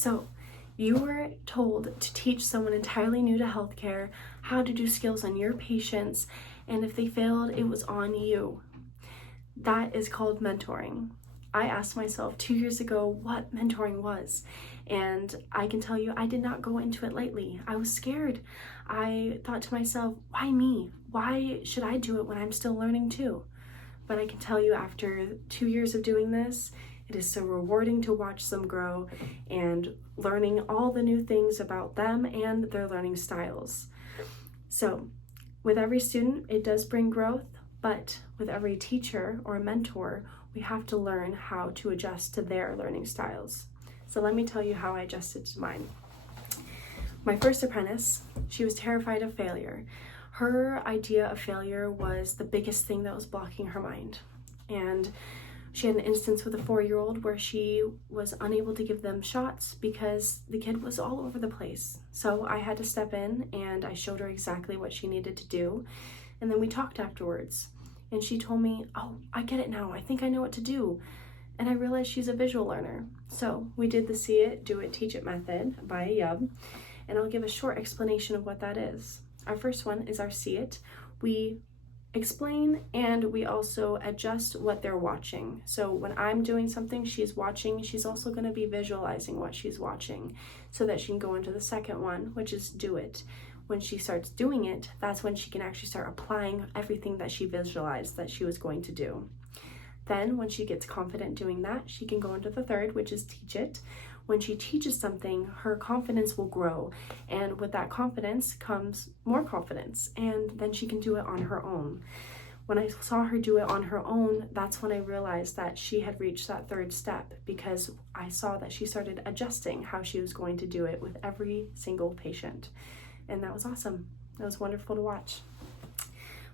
So, you were told to teach someone entirely new to healthcare how to do skills on your patients, and if they failed, it was on you. That is called mentoring. I asked myself 2 years ago what mentoring was, and I can tell you I did not go into it lightly. I was scared. I thought to myself, why me? Why should I do it when I'm still learning too? But I can tell you after 2 years of doing this, it is so rewarding to watch them grow and learning all the new things about them and their learning styles. So with every student, it does bring growth, but with every teacher or mentor, we have to learn how to adjust to their learning styles. So let me tell you how I adjusted to mine. My first apprentice, she was terrified of failure. Her idea of failure was the biggest thing that was blocking her mind. And she had an instance with a 4-year-old where she was unable to give them shots because the kid was all over the place. So I had to step in and I showed her exactly what she needed to do. And then we talked afterwards. And she told me, oh, I get it now. I think I know what to do. And I realized she's a visual learner. So we did the See It, Do It, Teach It method by Yub. And I'll give a short explanation of what that is. Our first one is our See It. We explain and we also adjust what they're watching. So when I'm doing something, she's watching, she's also going to be visualizing what she's watching so that she can go into the second one, which is Do It. When she starts doing it, that's when she can actually start applying everything that she visualized that she was going to do. Then when she gets confident doing that, she can go into the third, which is Teach It. When she teaches something, her confidence will grow. And with that confidence comes more confidence. And then she can do it on her own. When I saw her do it on her own, that's when I realized that she had reached that third step, because I saw that she started adjusting how she was going to do it with every single patient. And that was awesome. That was wonderful to watch.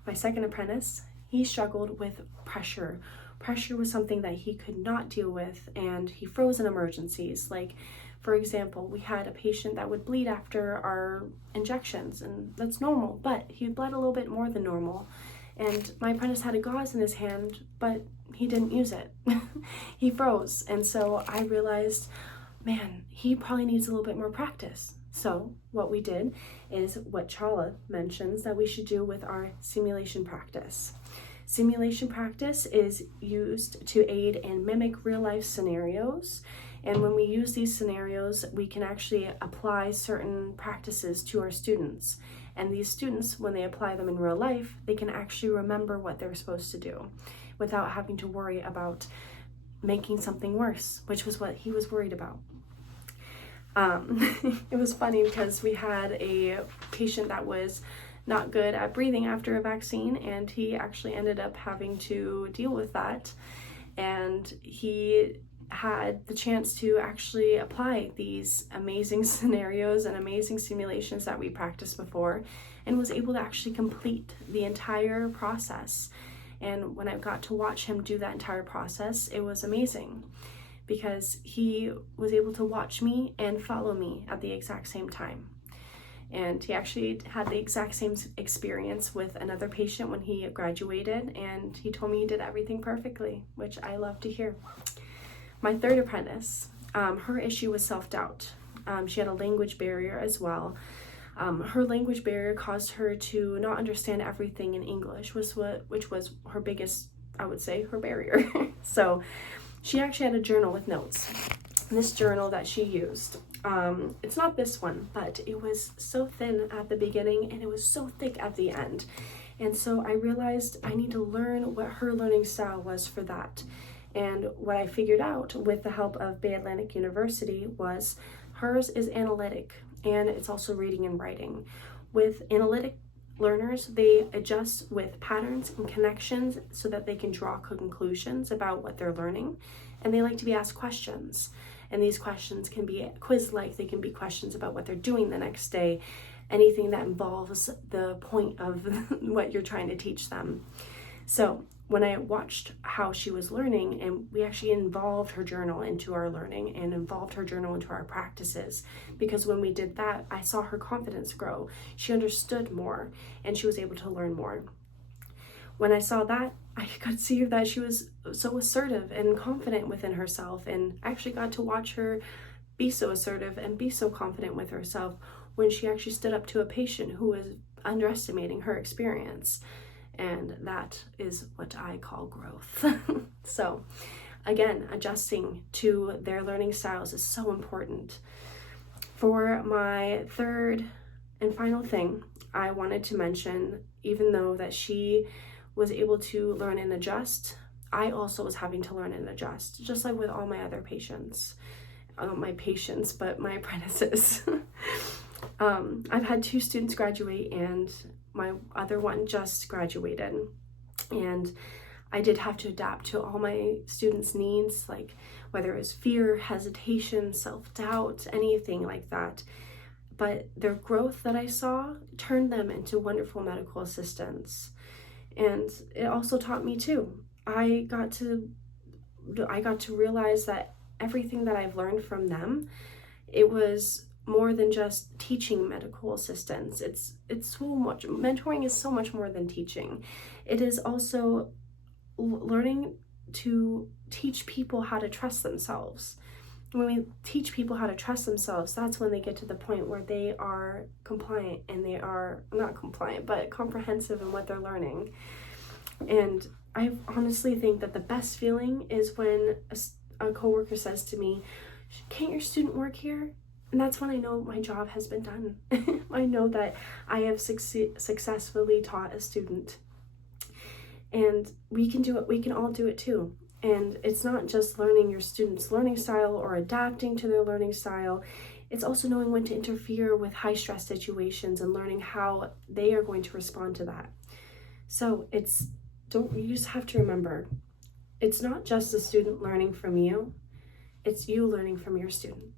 My second apprentice, he struggled with pressure. Pressure was something that he could not deal with, and he froze in emergencies. Like, for example, we had a patient that would bleed after our injections, and that's normal, but he bled a little bit more than normal. And my apprentice had a gauze in his hand, but he didn't use it. He froze. And so I realized, man, he probably needs a little bit more practice. So what we did is what Chala mentions that we should do with our simulation practice. Simulation practice is used to aid and mimic real-life scenarios. And when we use these scenarios, we can actually apply certain practices to our students. And these students, when they apply them in real life, they can actually remember what they're supposed to do without having to worry about making something worse, which was what he was worried about. It was funny because we had a patient that was not good at breathing after a vaccine, and he actually ended up having to deal with that. And he had the chance to actually apply these amazing scenarios and amazing simulations that we practiced before, and was able to actually complete the entire process. And when I got to watch him do that entire process, it was amazing, because he was able to watch me and follow me at the exact same time. And he actually had the exact same experience with another patient when he graduated, and he told me he did everything perfectly, which I love to hear. My third apprentice, her issue was self-doubt. She had a language barrier as well. Her language barrier caused her to not understand everything in English, which was her biggest, I would say, her barrier. So she actually had a journal with notes. This journal that she used, it's not this one, but it was so thin at the beginning and it was so thick at the end. And so I realized I need to learn what her learning style was for that. And what I figured out with the help of Bay Atlantic University was hers is analytic, and it's also reading and writing. With analytic learners, they adjust with patterns and connections so that they can draw conclusions about what they're learning. And they like to be asked questions. And these questions can be quiz-like, they can be questions about what they're doing the next day, anything that involves the point of what you're trying to teach them. So when I watched how she was learning, and we actually involved her journal into our learning and involved her journal into our practices, because when we did that, I saw her confidence grow. She understood more and she was able to learn more. When I saw that, I could see that she was so assertive and confident within herself, and I actually got to watch her be so assertive and be so confident with herself when she actually stood up to a patient who was underestimating her experience. And that is what I call growth. So again, adjusting to their learning styles is so important. For my third and final thing, I wanted to mention, even though that she was able to learn and adjust, I also was having to learn and adjust, just like with all my other patients. My patients, but my apprentices. I've had 2 students graduate, and my other one just graduated. And I did have to adapt to all my students' needs, like whether it was fear, hesitation, self-doubt, anything like that. But their growth that I saw turned them into wonderful medical assistants. And it also taught me too. I got to realize that everything that I've learned from them, it was more than just teaching medical assistants. It's so much. Mentoring is so much more than teaching. It is also learning to teach people how to trust themselves. When we teach people how to trust themselves, that's when they get to the point where they are compliant, and they are not compliant, but comprehensive in what they're learning. And I honestly think that the best feeling is when a coworker says to me, "Can't your student work here?" And that's when I know my job has been done. I know that I have successfully taught a student. And we can do it. We can all do it too. And it's not just learning your student's learning style or adapting to their learning style. It's also knowing when to interfere with high stress situations and learning how they are going to respond to that. So you just have to remember, it's not just the student learning from you, it's you learning from your student.